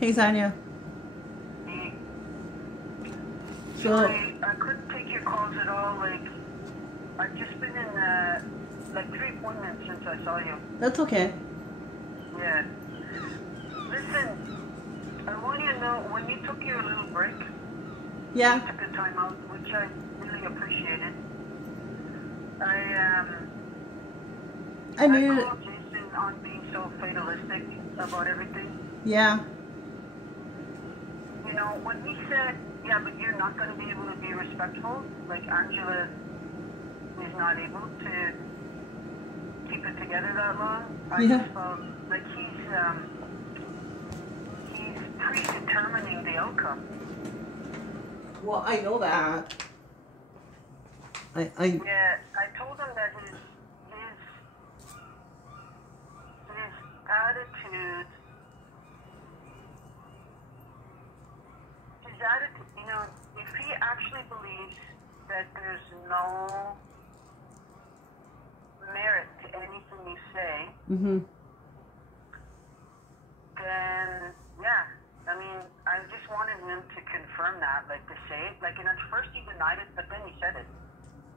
Hey, Sonia. Hey. So, Sorry, I couldn't take your calls at all. Like, I've just been in, like 3 appointments since I saw you. that's okay. Yeah. Listen, I want you to know, when you took your little break, Yeah, you took a time out, which I really appreciated. I I knew it. called Jason on being so fatalistic about everything. Yeah, You know, when he said, yeah, but you're not going to be able to be respectful, like Angela is not able to keep it together that long, I yeah. just felt like he's predetermining the outcome. Well, I know that. I Yeah, I told him that his attitude, you know, if he actually believes that there's no merit to anything you say, mhm. then yeah. I mean, I just wanted him to confirm that, like to say it. Like, and at first he denied it, but then he said it.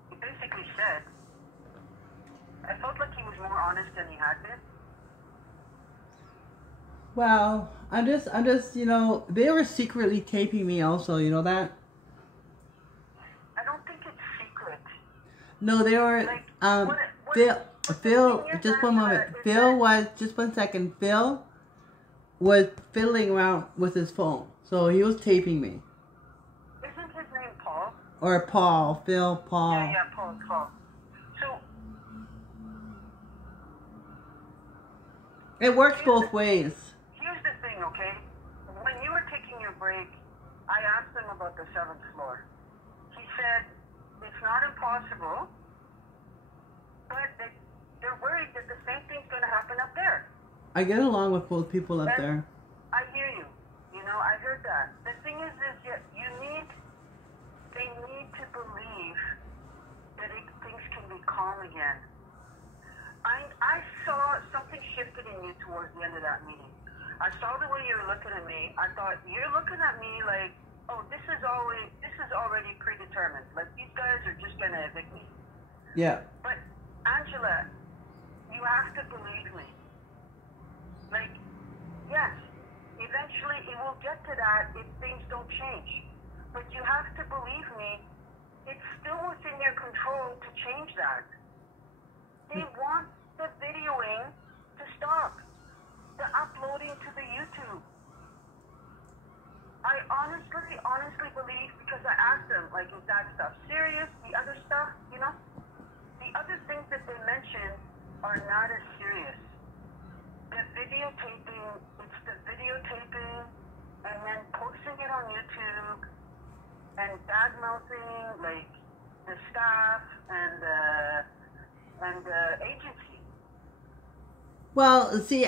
He basically said, I felt like he was more honest than he had been. Well, I'm just, they were secretly taping me also, you know that? I don't think it's secret. No, they were, Like, Phil, but the Phil, thing is, just one Angela, moment. is Phil that, was, just one second, Phil was fiddling around with his phone. So he was taping me. isn't his name Paul? Or Paul, Phil, Paul. Yeah, Paul. So, It works both ways. here's the thing, okay? When you were taking your break, I asked him about the 7th floor. He said, it's not impossible, but they're worried that the same thing's going to happen up there. I get along with both people up And there. I hear you. You know, I heard that. The thing is they need to believe that things can be calm again. I saw something shifted in you towards the end of that meeting. I saw the way you were looking at me. I thought, you're looking at me like, oh, this is already predetermined. Like, these guys are just going to evict me. Yeah. But, Angela, you have to believe me. Like, yes, eventually it will get to that if things don't change. But you have to believe me, it's still within your control to change that. They want the videoing to stop, the uploading to the YouTube. I honestly believe, because I asked them, like, is that stuff serious? The other stuff, you know? The other things that they mention are not as serious. The videotaping, it's the videotaping and then posting it on YouTube and bad-mouthing, like, the staff and the agency. Well, see,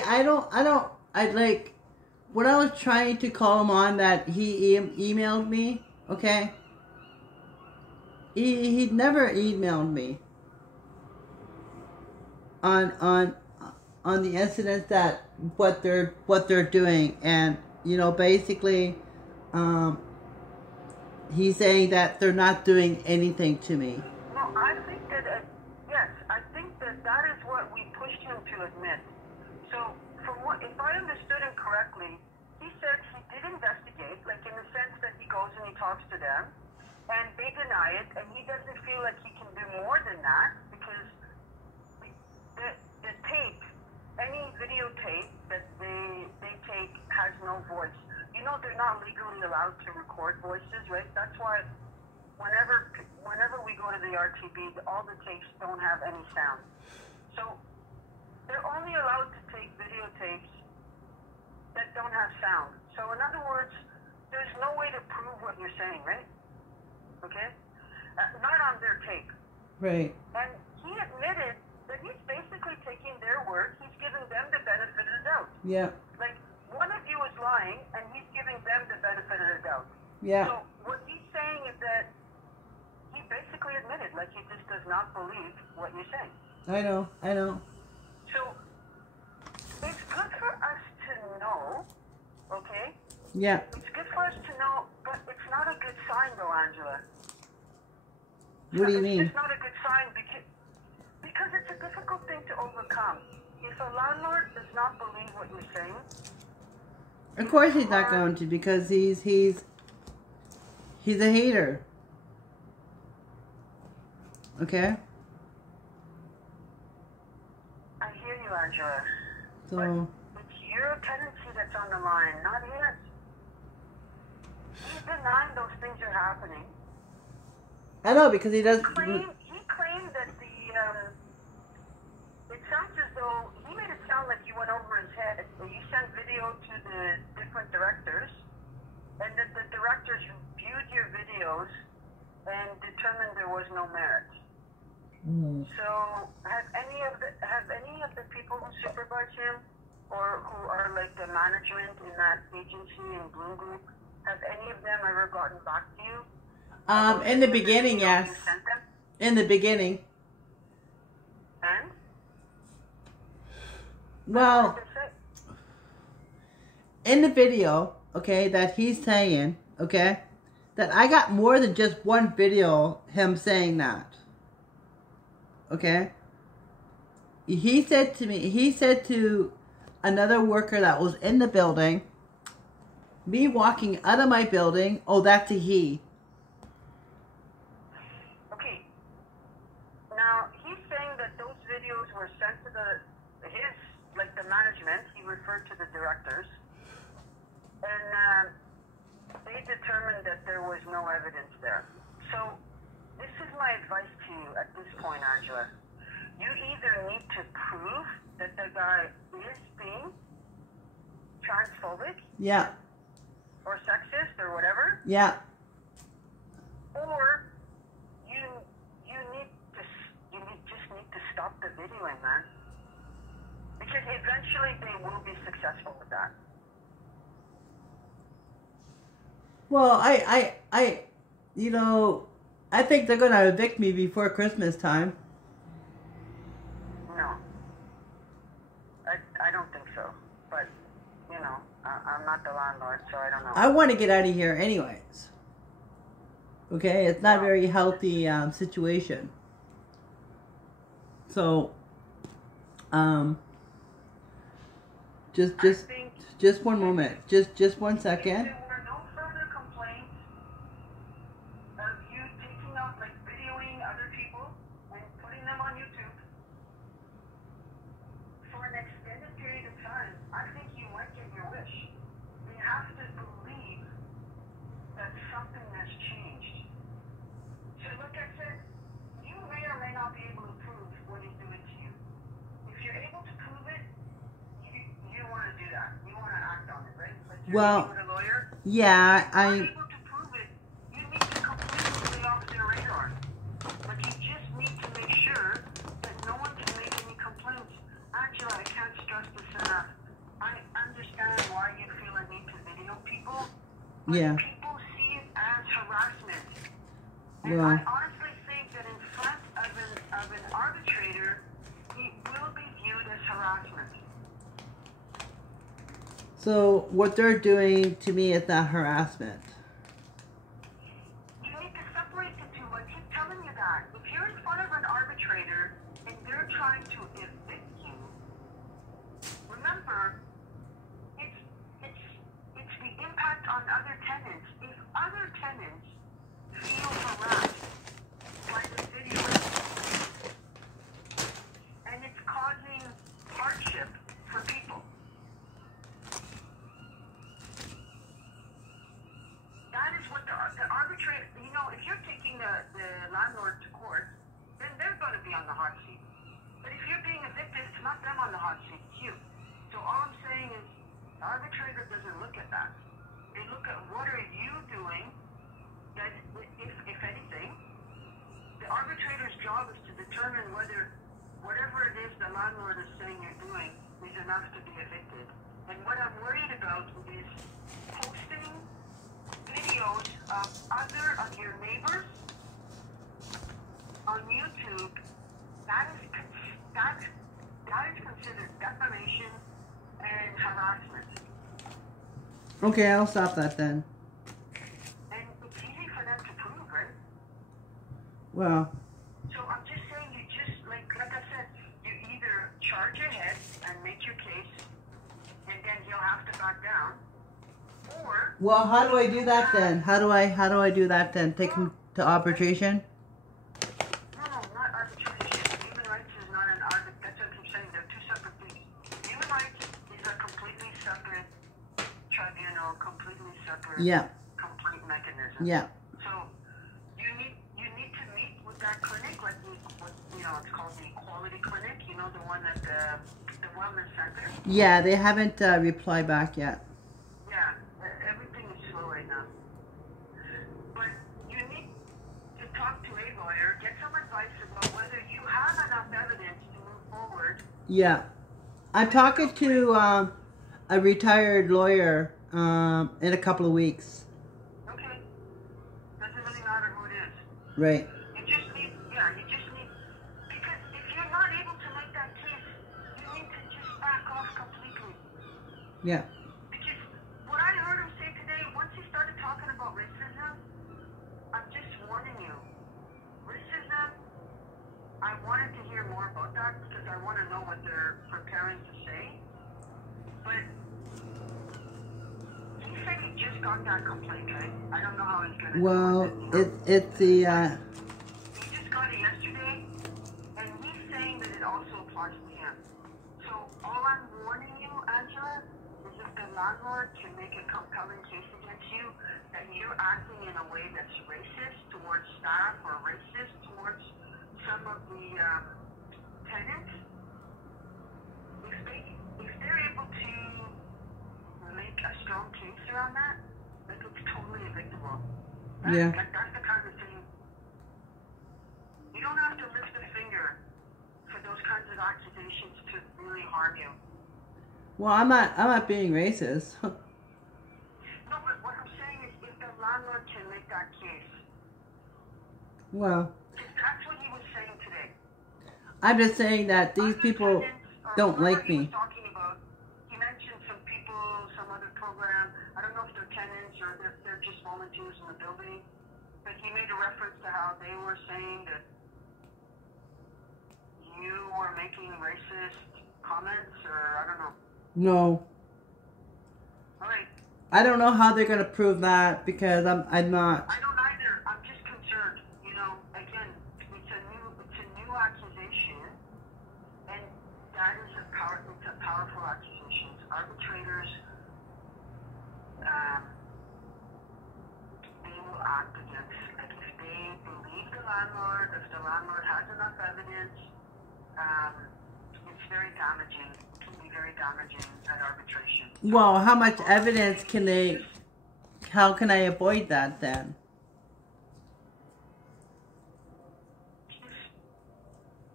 when I was trying to call him on that he emailed me, okay? He'd never emailed me on the incident that what they're doing, and basically he's saying that they're not doing anything to me. No, I think that, yes, I think that is what we pushed him to admit. So, if I understood him correctly, he said he did investigate, like in the sense that he goes and he talks to them, and they deny it, and he doesn't feel like he can do more than that, because the tape, any videotape that they take has no voice. You know, they're not legally allowed to record voices, right? That's why whenever we go to the RTB, all the tapes don't have any sound. So they're only allowed to take videotapes that don't have sound. So in other words, there's no way to prove what you're saying, right? Okay? Not on their tape. Right. And he admitted that he's basically taking their word. He's giving them the benefit of the doubt. Yeah. Like, one of you is lying, and he's giving them the benefit of the doubt. Yeah. So what he's saying is that he basically admitted, like, he just does not believe what you're saying. I know. So it's good for us to know, okay, okay? Yeah. It's good for us to know, but it's not a good sign, though, Angela. What do you mean? It's just not a good sign because it's a difficult thing to overcome. If a landlord does not believe what you're saying, Of course he's not going to, because he's a hater. Okay? I hear you, Angela. So But it's your tendency that's on the line, not his. He's denying those things are happening. I know, because he does. He claimed that it sounds as though he made it sound like you went over his head. You sent video to the different directors, and that the directors viewed your videos and determined there was no merit. So, have any of the people who supervise him, or who are like the management in that agency in Bloom Group, have any of them ever gotten back to you? In the beginning, yes. You sent them? In the beginning. And? Well, What did they say? in the video, okay, that he's saying, okay, that I got more than just one video him saying that. Okay? He said to another worker that was in the building, me walking out of my building, oh, that's a he. Okay. Now, he's saying that those videos were sent to the management. He referred to the directors. And they determined that there was no evidence there. So, this is my advice to you at this point, Angela. You either need to prove that the guy is being transphobic Yeah. or sexist or whatever, Yeah. or you just need to stop the videoing, man. Because eventually they will be successful with that. Well, I think they're gonna evict me before Christmas time. No. I don't think so. But, I'm not the landlord, so I don't know. I want to get out of here anyways. Okay, it's not a very healthy situation. So, just one moment, just 1 second. If there were no further complaints of you taking up, like videoing other people and putting them on YouTube for an extended period of time, I think you might get your wish. You have to believe that something has changed. So like I said, you may or may not be able to prove what he's doing to you. If you're able to prove it, you want to do that. You want to act on it, right? Like you're Well, with a lawyer. yeah, If you're not able to prove it, you need to completely stay off their radar. But you just need to make sure that no one can make any complaints. Angela, I can't stress this enough. I understand why you feel a need to video people, but Yeah. people see it as harassment. And Well. I honestly think that in front of an arbitrator, it will be viewed as harassment. So what they're doing to me is not harassment. You need to separate the two. I keep telling you that. If you're in front of an arbitrator and they're trying to evict you, remember, it's the impact on other tenants. If other tenants feel harassed by the video and it's causing hardship for people, that is what the arbitrator, if you're taking the landlord to court, then they're going to be on the hot seat. But if you're being evicted, it's not them on the hot seat, it's you. So all I'm saying is, the arbitrator doesn't look at that. They look at what are you doing that, if anything, the arbitrator's job is to determine whether whatever it is the landlord is saying you're doing is enough to be evicted. And what I'm worried about is posting videos of your neighbors on YouTube. That is considered defamation and harassment. Okay, I'll stop that then. And it's easy for them to prove, right? Well, So I'm just saying, you just, like I said, you either charge ahead and make your case, and then he'll have to back down, or... well, how do I do that then? How do I do that then? Take him to arbitration? No, not arbitration. Human rights is not an arbitration. That's what I'm saying. They're two separate things. Human rights is a completely separate tribunal, completely separate complaint mechanism. Yeah. So you need to meet with that clinic, like it's called the Equality Clinic. You know, the one at the Wellness Center. Yeah, they haven't replied back yet. Yeah, everything is slow right now. But you need to talk to a lawyer, get some advice about whether you have enough evidence to move forward. Yeah. I'm talking to a retired lawyer in a couple of weeks. Okay. Doesn't really matter who it is. Right. You just need, because if you're not able to make that case, you need to just back off completely. Yeah. Because what I heard him say today, once he started talking about racism, I'm just warning you. Racism, I wanted to hear more about that because I want to know what they're preparing to say. But he said he just got that complaint, right? I don't know how he's going to Well, do it. it's the He just got it yesterday, and he's saying that it also applies to him. So all I'm warning you, Angela, is if the landlord can make a compelling case against you that you're acting in a way that's racist towards staff or racist towards some of the tenants, if they're able to make a strong case around that, like it's totally evictable. Yeah. That's the kind of thing. You don't have to lift a finger for those kinds of accusations to really harm you. well, I'm not being racist. No, but what I'm saying is if the landlord can make that case, Well, that's what he was saying today. I'm just saying that these Other people tenants, or don't whoever like he me. was talking about, he mentioned some people, some other program. I don't know if they're tenants or they're just volunteers in the building. But he made a reference to how they were saying that you were making racist comments, or I don't know. No. All right. I don't know how they're gonna prove that because I'm not. I don't either. I'm just concerned. You know, again, it's a new accusation, and that is it's a powerful accusation. Arbitrators, they will act against, like if they believe the landlord, if the landlord has enough evidence, it's very damaging. It can be very damaging at arbitration. Well, how much evidence can they? How can I avoid that then?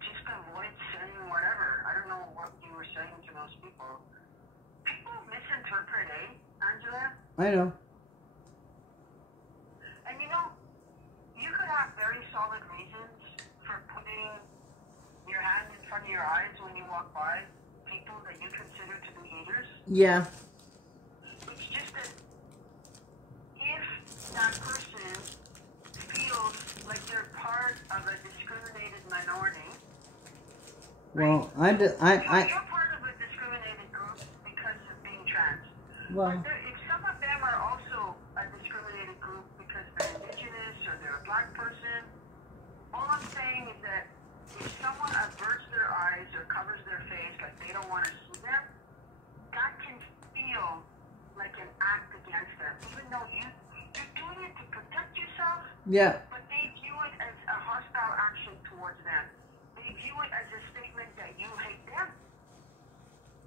Just avoid saying whatever. I don't know what you were saying to those people. People misinterpret, Angela? I know. And you know, you could have very solid reasons for putting your hand in front of your eyes when you walk by people that you consider to be haters. Yeah. It's just that if that person feels like they're part of a discriminated minority, Well, you're part of a discriminated group because of being trans. Well. But if some of them are also a discriminated group because they're indigenous or they're a black person, all I'm saying is that if someone averts their eyes or covers their face like they don't want to see them, that can feel like an act against them. Even though you're doing it to protect yourself, Yeah. but they view it as a hostile action towards them. They view it as a statement that you hate them,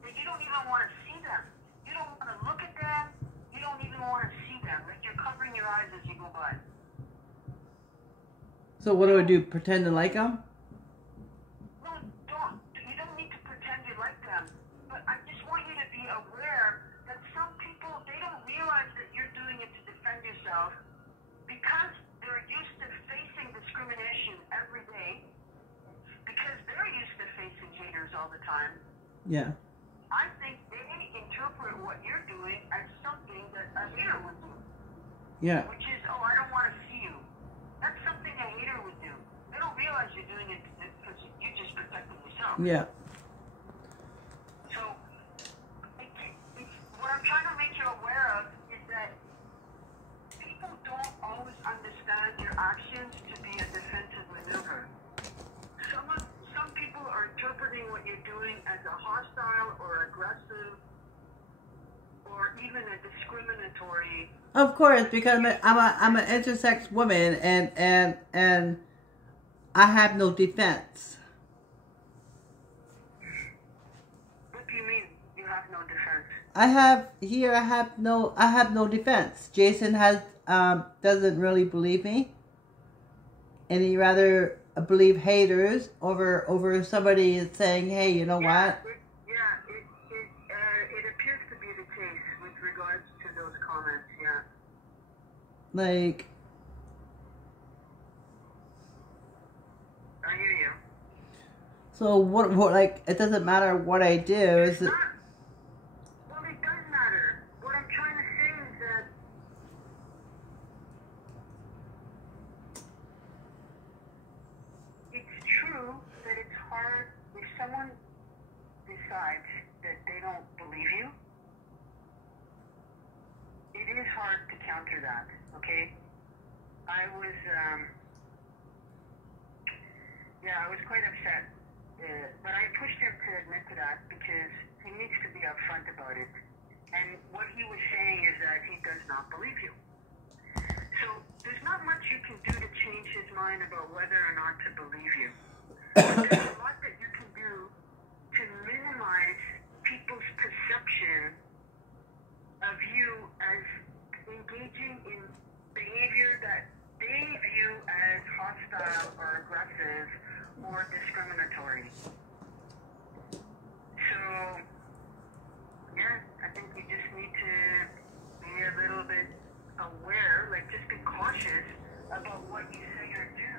that you don't even want to see them. You don't want to look at them. You don't even want to see them. Like you're covering your eyes as you go by. So what do I do? Pretend to like them? No, don't. You don't need to pretend you like them. But I just want you to be aware that some people, they don't realize that you're doing it to defend yourself because they're used to facing discrimination every day, because they're used to facing haters all the time. Yeah. I think they interpret what you're doing as something that a hater would do. Yeah. Which is, oh, I don't want to see you. That's something a hater would do. They don't realize you're doing it because you're just protecting yourself. Yeah. So, what I'm trying to make you aware of is that people don't always understand your actions to be a defensive maneuver. Some people are interpreting what you're doing as a hostile or aggressive or even a discriminatory. Of course, because I'm an intersex woman and I have no defense. What do you mean you have no defense? I have no defense. Jason has doesn't really believe me, and he rather believe haters over somebody saying, hey, you know what? It appears to be the case with regards to those comments. Yeah. Like, I hear you. so what like, it doesn't matter what I do. Is it? Well, it does matter. What I'm trying to say is that it's true that it's hard if someone decides that they don't believe you. It is hard to counter that, okay? I was quite upset, but I pushed him to admit to that because he needs to be upfront about it. And what he was saying is that he does not believe you. So there's not much you can do to change his mind about whether or not to believe you. But there's a lot that you can do to minimize people's perception of you as engaging in behavior that they view as hostile or aggressive or discriminatory. So, yeah, I think you just need to be a little bit aware, like just be cautious about what you say or do,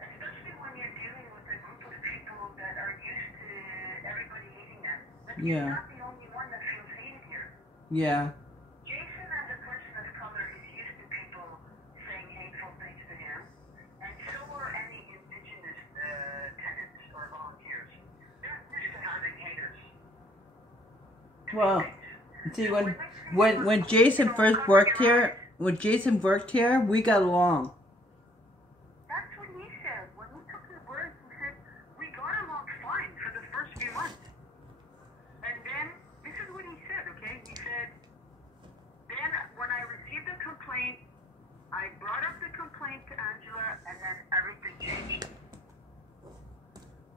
especially when you're dealing with a group of people that are used to everybody hating them. Like, Yeah. You're not the only one that feels hated here. Yeah. Jason, as a person of color, is used to people saying hateful things to him, and so are any indigenous tenants or volunteers. They're used to having haters. Well, see, when Jason first worked here, we got along. That's what he said. When we took his words, he said, we got along fine for the first few months. And then, this is what he said, okay? He said, then when I received a complaint, I brought up the complaint to Angela, and then everything changed.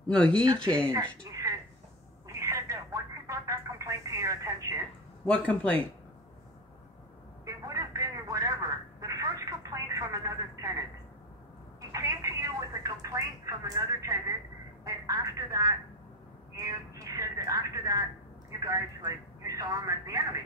No, he That's what he changed. said. He said that once he brought that complaint to your attention, What complaint? it would have been whatever. The first complaint from another tenant. He came to you with a complaint from another tenant, and after that, he said that after that, you guys, like, you saw him as the enemy.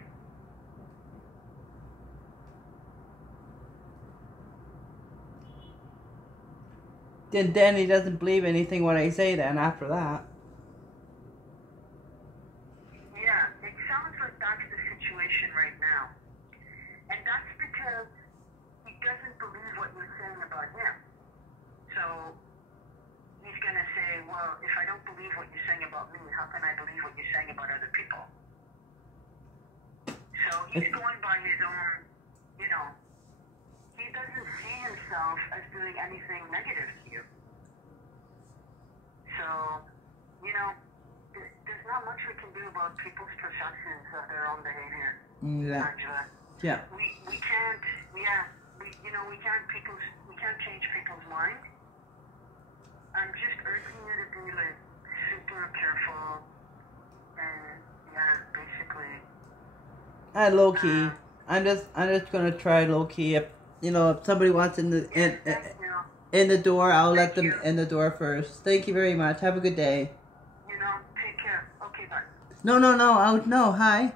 Then he doesn't believe anything what I say then after that. Yeah, it sounds like that's the situation right now. And that's because he doesn't believe what you're saying about him. So he's going to say, well, if I don't believe what you're saying about me, how can I believe what you're saying about other people? So he's going by his own, you know, he doesn't see himself as doing anything negative to you. So, you know, there's not much we can do about people's perceptions of their own behavior. Yeah. Angela. Yeah. We can't, we can't change people's mind. I'm just urging you to be, like, super careful and, yeah, basically. Low key. I'm just gonna try low key. If somebody wants in the door, I'll let them in the door first. Thank you very much. Have a good day. Take care. Okay, bye. No. Hi.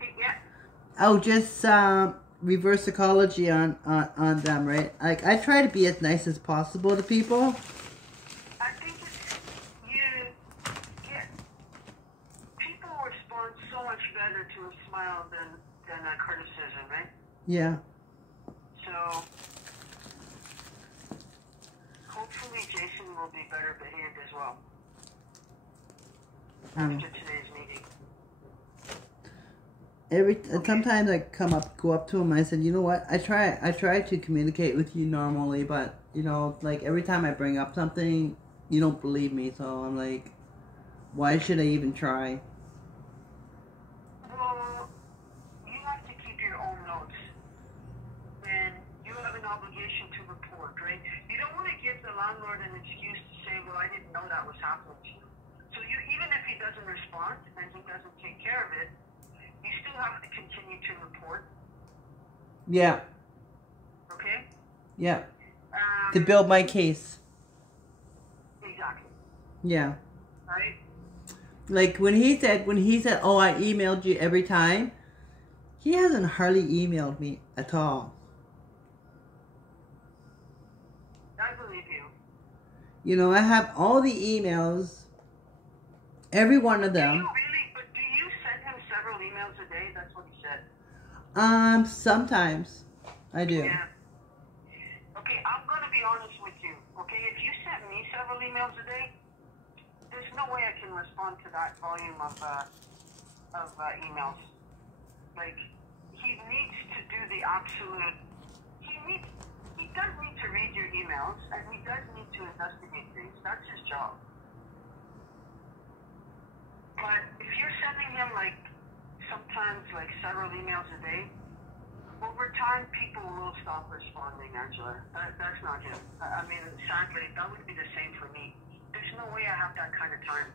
Yeah. I'll just reverse psychology on them, right? Like, I try to be as nice as possible to people. I think people respond smile than a criticism, right? Yeah. So hopefully Jason will be better behaved as well after today's meeting. Sometimes I go up to him. I said, you know what? I try to communicate with you normally, but you know, like every time I bring up something, you don't believe me. So I'm like, why should I even try? Well, you have to keep your own notes, and you have an obligation to report, right? You don't want to give the landlord an excuse to say, well, I didn't know that was happening to you. So even if he doesn't respond and he doesn't take care of it, you still have to continue to report. Yeah. Okay? Yeah. To build my case. Exactly. Yeah. Right? Like when he said, oh, I emailed you every time, he hasn't hardly emailed me at all. I believe you. You know, I have all the emails, every one of them. Do you really? But do you send him several emails a day? That's what he said. Sometimes I do. Yeah. Okay, I'm gonna be honest with you. Okay, if you sent me several emails a day, there's no way I can respond to that volume of emails. Like, he needs to do the absolute. He does need to read your emails, and he does need to investigate things. That's his job. But if you're sending him sometimes several emails a day, over time people will stop responding, Angela. That's not him. I mean, sadly, that would be the same for me. There's no way I have that kind of time.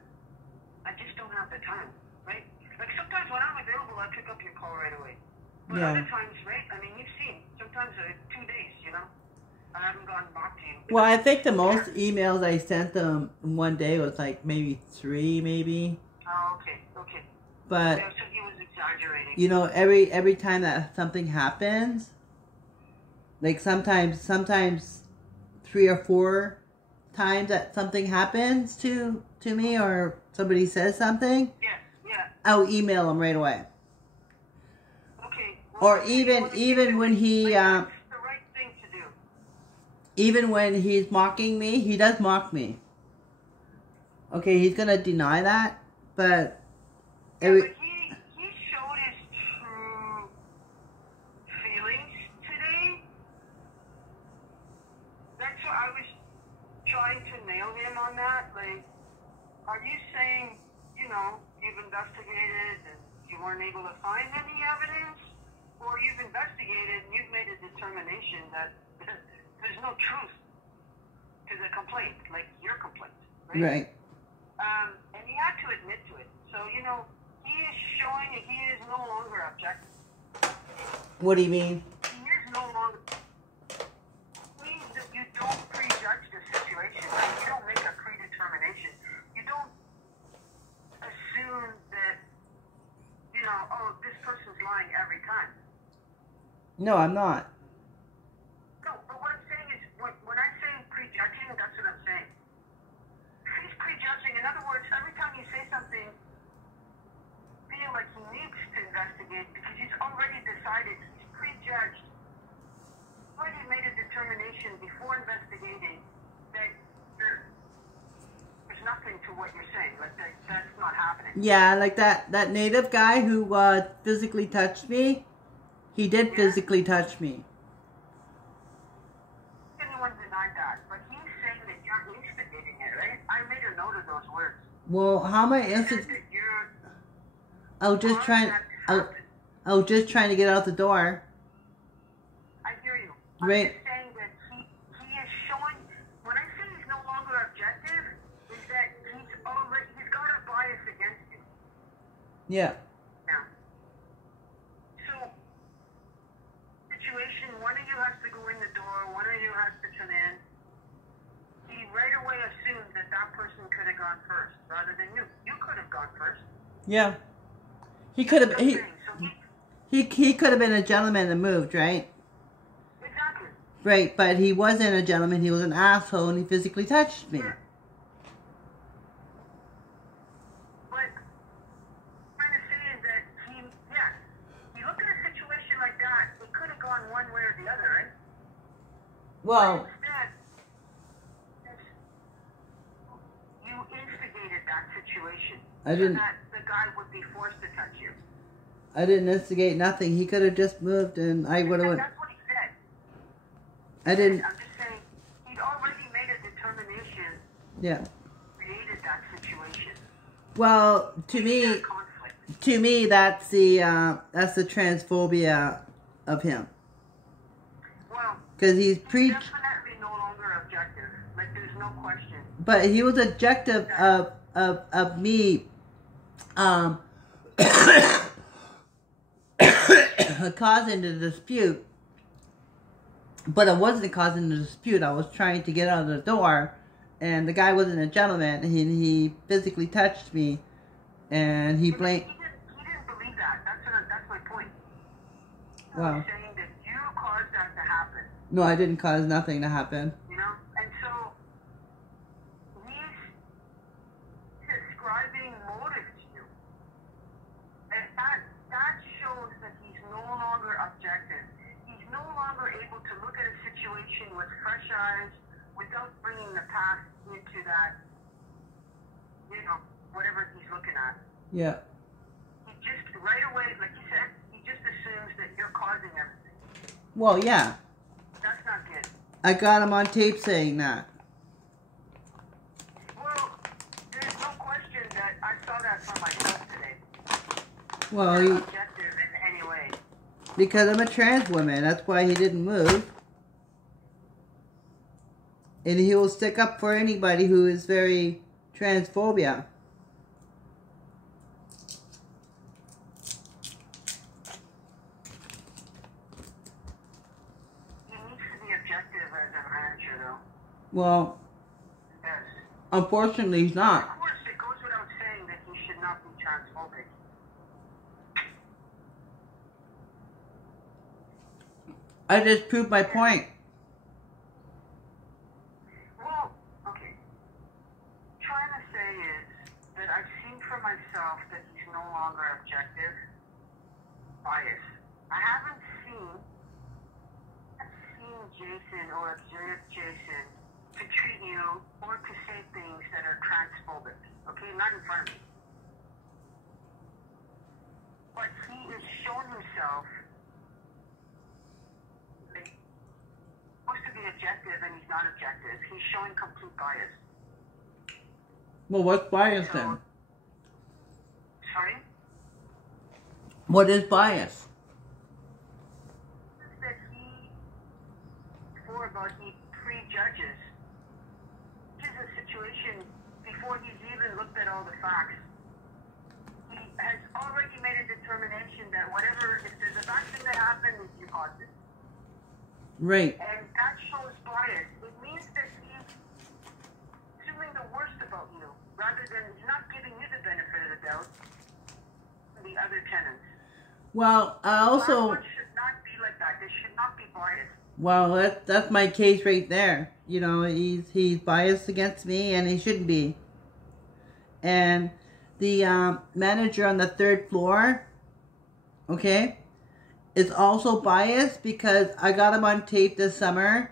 I just don't have the time, right? Like sometimes when I'm available, I pick up your call right away. But other times, right? I mean, you've seen, sometimes 2 days, you know? I haven't gotten back to you. Well, I think the most emails I sent them in one day was maybe 3, maybe. Oh, okay, okay. But yeah, so he was exaggerating. You know, every time that something happens, like sometimes 3 or 4 times that something happens to me or somebody says something, yeah, I'll email them right away. Okay. Well, or even when he that's the right thing to do. Even when he's mocking me, he does mock me. Okay, he's gonna deny that, but But he showed his true feelings today. That's what I was trying to nail him on that. Like, are you saying, you've investigated and you weren't able to find any evidence? Or you've investigated and you've made a determination that there's no truth to the complaint, like your complaint, right? Right. And he had to admit to it. So, he is showing that he is no longer objective. What do you mean? He is no longer. Means that you don't prejudge the situation. Right? You don't make a predetermination. You don't assume that, oh, this person's lying every time. No, I'm not. No, but what I'm saying is, when I'm saying prejudging, that's what I'm saying. He's prejudging. In other words, every time you say something, feel like he needs to investigate because he's already decided, he's prejudged, already made a determination before investigating that there's nothing to what you're saying. Like that's not happening. Yeah, like that native guy who physically touched me. He did physically touch me. Anyone denied that, but he's saying that you're instigating it, right? I made a note of those words. Well, how am I I was just trying to get out the door. I hear you. Right. I'm just saying that he is showing. When I say he's no longer objective, is that he's got a bias against you. Yeah. Now. So, situation. One of you has to go in the door. One of you has to come in. He right away assumed that person could have gone first, rather than you. You could have gone first. Yeah. He could have. He could have been a gentleman and moved, right? Exactly. Right, but he wasn't a gentleman. He was an asshole, and he physically touched me. But trying to say is that Well, instead, you instigated that situation. I didn't. So that the guy would be forced to touch you. I didn't instigate nothing. He could have just moved, and I would have. That's what he said. I didn't. I'm just saying, he'd already made a determination. Yeah. Created that situation. Well, to me, that's the transphobia of him. Well, because he's definitely no longer objective. Like, there's no question. But he was objective of me, causing the dispute. But it wasn't causing the dispute. I was trying to get out of the door, and the guy wasn't a gentleman. He physically touched me, and he blamed. He didn't believe that. That's my point. Wow. He's saying that you caused that to happen. No, I didn't cause nothing to happen. You know, and so he's describing motive to you, and that shows that he's no longer objective. He's no longer able to look at a situation with fresh eyes without bringing the past into that, you know, whatever he's looking at. Yeah. He just, right away, like you said, he just assumes that you're causing everything. Well, yeah. That's not good. I got him on tape saying that. Well, there's no question that I saw that for myself today. Well, You're objective in any way. Because I'm a trans woman. That's why he didn't move. And he will stick up for anybody who is very transphobia. He needs to be objective as a manager, though. Well, Yes. unfortunately, he's not. Of course, it goes without saying that he should not be transphobic. I just proved my point. Well, okay. Trying to say is that I've seen for myself that he's no longer objective, bias. I haven't seen Jason or observed Jason to treat you or to say things that are transphobic. Okay, not in front of me. But he is showing himself like, supposed to be objective and he's not objective. He's showing complete bias. Well, what's bias then? Sorry? What is bias? That he, before about he prejudges. This is a situation before he's even looked at all the facts. He has already made a determination that whatever, if there's a bad thing that happened, you caused it. Right. And that shows bias. It means that he's assuming the worst about you, rather than he's not giving you the benefit of the doubt to the other tenants. Well, I also... Landlords should not be like that. They should not be biased. Well, that's my case right there. You know, he's biased against me, and he shouldn't be. And the manager on the 3rd floor, okay, is also biased because I got him on tape this summer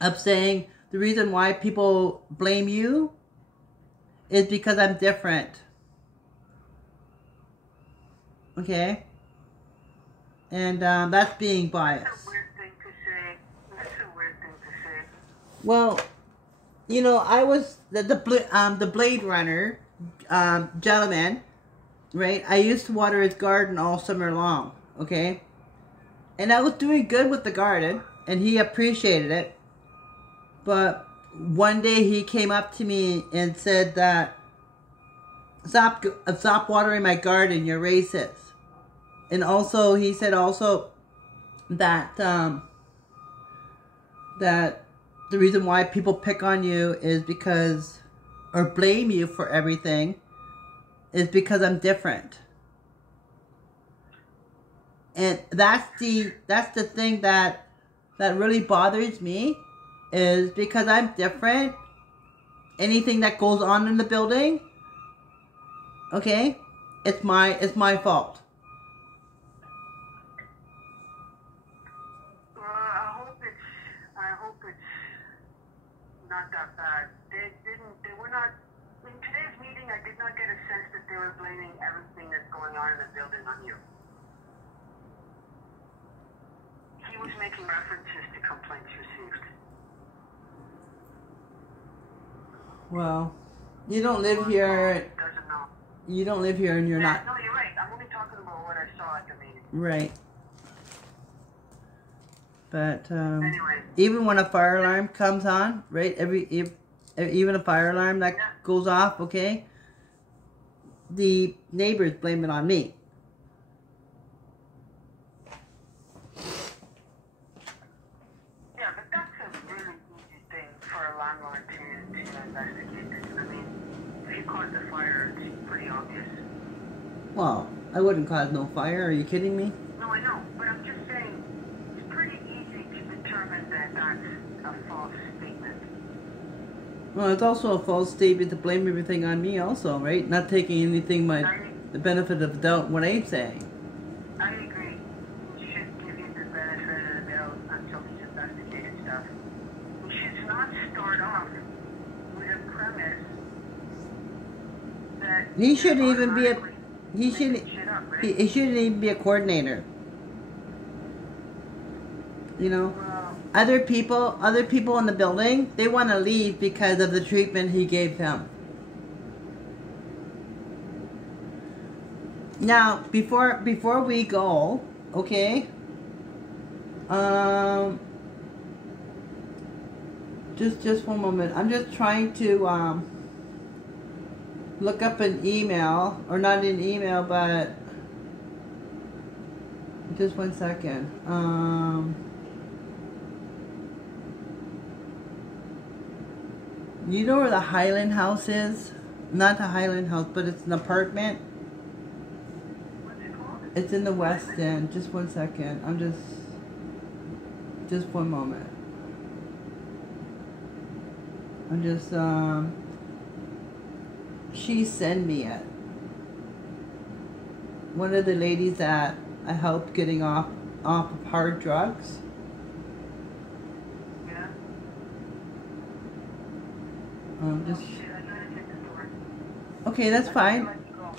of saying the reason why people blame you is because I'm different. Okay? And that's being biased. That's a weird thing to say. That's a weird thing to say. Well, you know, I was the Blade Runner gentleman, right? I used to water his garden all summer long, okay? And I was doing good with the garden, and he appreciated it. But one day he came up to me and said that, stop watering my garden, you're racist. And also, he said also that, that the reason why people pick on you is because, or blame you for everything, is because I'm different. And that's the thing that really bothers me, is because I'm different. Anything that goes on in the building, okay, it's my fault. I hope not that bad. They were not, in today's meeting, I did not get a sense that they were blaming everything that's going on in the building on you. He was making references to complaints received. Well, you don't live here. Doesn't know. You don't live here and you're not. No, you're right. I'm only talking about what I saw at the meeting. Right. But Anyway. even when a fire alarm comes on, right? Even a fire alarm that goes off, okay? The neighbors blame it on me. Yeah, but that's a really easy thing for a landlord to investigate. I mean, if you caught the fire, it's pretty obvious. Well, I wouldn't cause no fire. Are you kidding me? No, I know, but I'm just saying, it's pretty easy to determine that that's a false statement. Well, it's also a false statement to blame everything on me also, right? Not taking anything the benefit of the doubt what I'm saying. I agree. We should give you the benefit of the doubt until he's investigated stuff. We should not start off with a premise that He shouldn't even be a automatically he shouldn't making shit up, right? he shouldn't even be a coordinator. You know? Well, Other people in the building, they want to leave because of the treatment he gave them. Now, before we go, okay? Just one moment. I'm just trying to look up an email, or not an email, but just 1 second. You know where the Highland House is? Not the Highland House, but it's an apartment. what's it called? It's in the West End. Just 1 second. I'm just 1 moment. I'm just, she sent me it. One of the ladies that I helped getting off of hard drugs. Yeah? Just Shit, I gotta get the door. okay, that's fine. Let you go.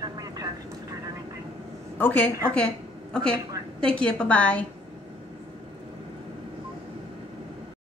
Send me a text if there's anything. Okay. Thank you. Bye bye.